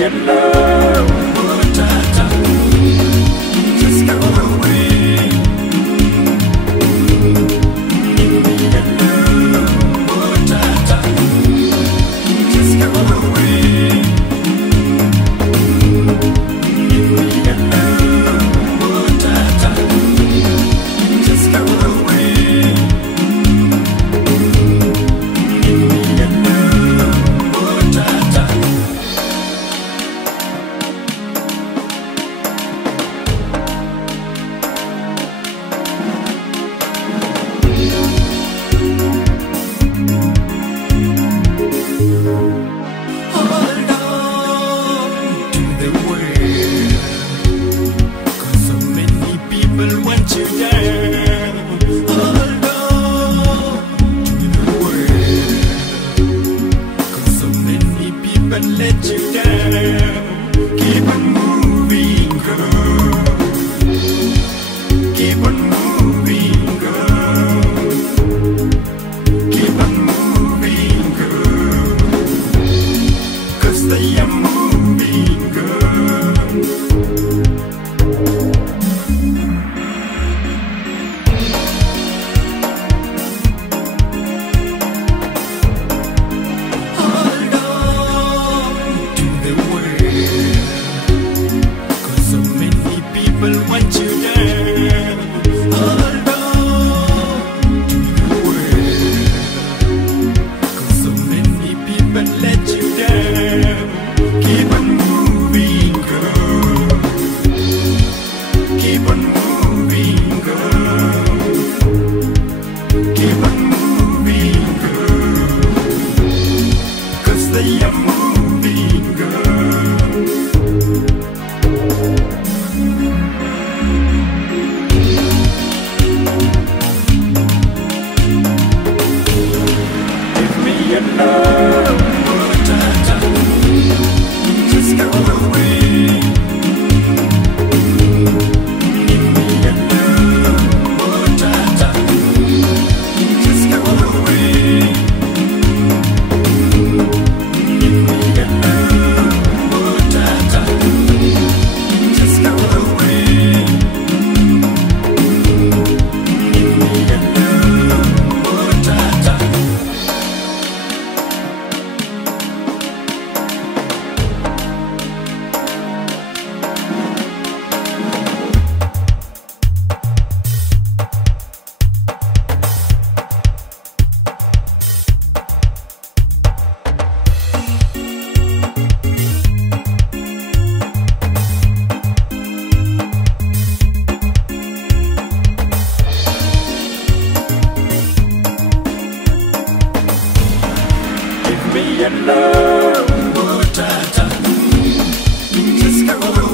your love, Motata, just go away. Give me your love, Motata, just go away. Give me your love, Motata, just go away. Give me your love, Motata. Want you down, hold on to the world, 'cause so many people let you down. Keep on moving, girl. Keep on moving, girl. Keep on moving, girl. 'Cause they are moving, girl. Want you down, hold on to the world, 'cause so many people let you down. Keep on moving, girl. Keep on moving, girl. Keep on moving, girl. 'Cause they are moving, girl. Your love, Motata, just go away. Give me your love, Motata, just go away. Give me your love, Motata, just go away. Give me your love, Motata. Give me your love, Motata, just go away.